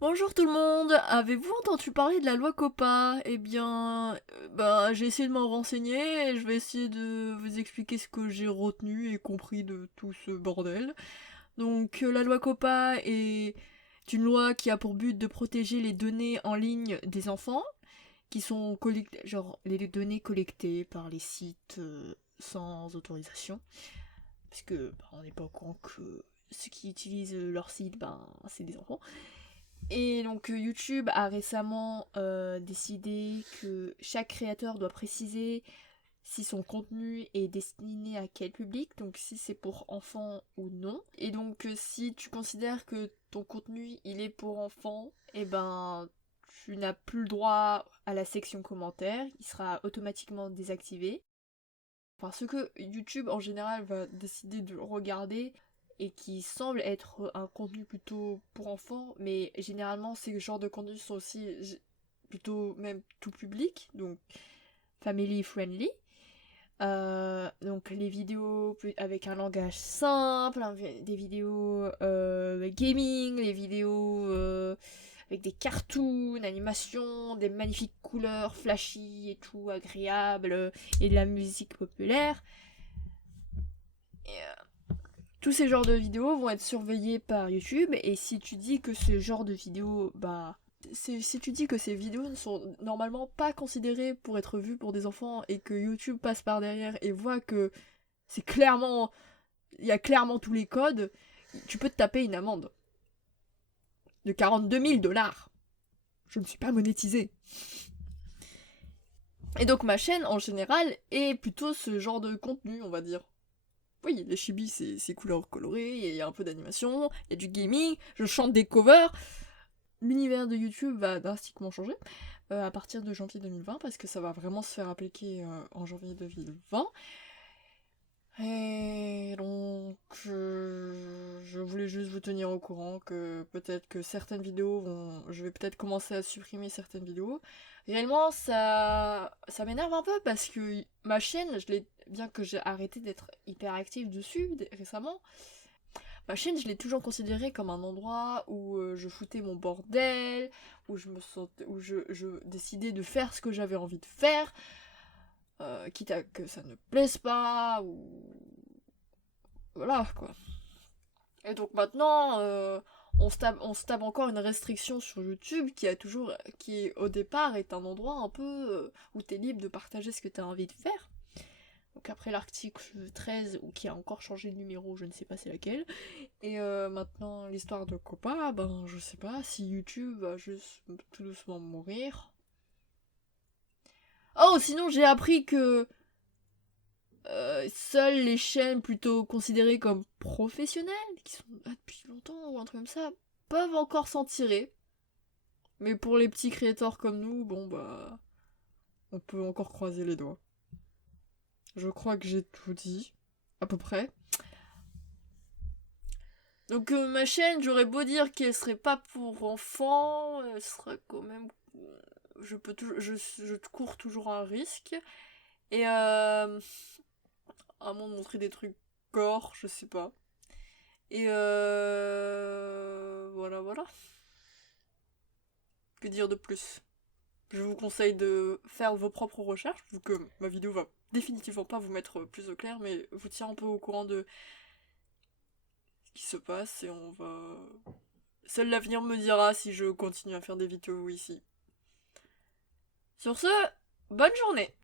Bonjour tout le monde, avez-vous entendu parler de la loi COPPA? Eh bien, j'ai essayé de m'en renseigner et je vais essayer de vous expliquer ce que j'ai retenu et compris de tout ce bordel. Donc, la loi COPPA est une loi qui a pour but de protéger les données en ligne des enfants, qui sont collectées, genre les données collectées par les sites sans autorisation, puisque on n'est pas au courant que ceux qui utilisent leur site, c'est des enfants. Et donc YouTube a récemment décidé que chaque créateur doit préciser si son contenu est destiné à quel public, donc si c'est pour enfants ou non. Et donc si tu considères que ton contenu il est pour enfants, et tu n'as plus le droit à la section commentaires, il sera automatiquement désactivé. Enfin, ce que YouTube en général va décider de regarder et qui semble être un contenu plutôt pour enfants, mais généralement ces genres de contenus sont aussi plutôt même tout public, donc family friendly. Donc les vidéos avec un langage simple, des vidéos gaming, les vidéos avec des cartoons, animations, des magnifiques couleurs flashy et tout, agréables, et de la musique populaire. Et, tous ces genres de vidéos vont être surveillés par YouTube, et si tu dis que ce genre de vidéos, si tu dis que ces vidéos ne sont normalement pas considérées pour être vues pour des enfants et que YouTube passe par derrière et voit que c'est clairement, il y a clairement tous les codes, tu peux te taper une amende de 42 000 $. Je ne suis pas monétisée. Et donc ma chaîne en général est plutôt ce genre de contenu, on va dire. Oui, les chibis c'est couleurs colorées, il y a un peu d'animation, il y a du gaming, je chante des covers. L'univers de YouTube va drastiquement changer à partir de janvier 2020 parce que ça va vraiment se faire appliquer en janvier 2020. Et donc, je voulais juste vous tenir au courant que peut-être que certaines vidéos vont. Je vais peut-être commencer à supprimer certaines vidéos. Réellement, ça m'énerve un peu parce que ma chaîne, bien que j'ai arrêté d'être hyper active dessus récemment, ma chaîne, je l'ai toujours considérée comme un endroit où je foutais mon bordel, où je décidais de faire ce que j'avais envie de faire, quitte à que ça ne plaise pas, ou voilà quoi. Et donc maintenant, on se tape encore une restriction sur YouTube qui au départ est un endroit un peu où t'es libre de partager ce que t'as envie de faire. Donc après l'article 13, ou qui a encore changé de numéro, je ne sais pas c'est laquelle. Et maintenant l'histoire de Copa, je sais pas si YouTube va juste tout doucement mourir. Oh, sinon j'ai appris que seules les chaînes plutôt considérées comme professionnelles, qui sont là depuis longtemps ou un truc comme ça, peuvent encore s'en tirer. Mais pour les petits créateurs comme nous, on peut encore croiser les doigts. Je crois que j'ai tout dit, à peu près. Donc ma chaîne, j'aurais beau dire qu'elle serait pas pour enfants, elle serait quand même... je cours toujours un risque. Et à moins de montrer des trucs gore, je sais pas. Et voilà, voilà. Que dire de plus? Je vous conseille de faire vos propres recherches, vu que ma vidéo va définitivement pas vous mettre plus au clair, mais vous tient un peu au courant de ce qui se passe et on va... Seul l'avenir me dira si je continue à faire des vidéos ici. Sur ce, bonne journée!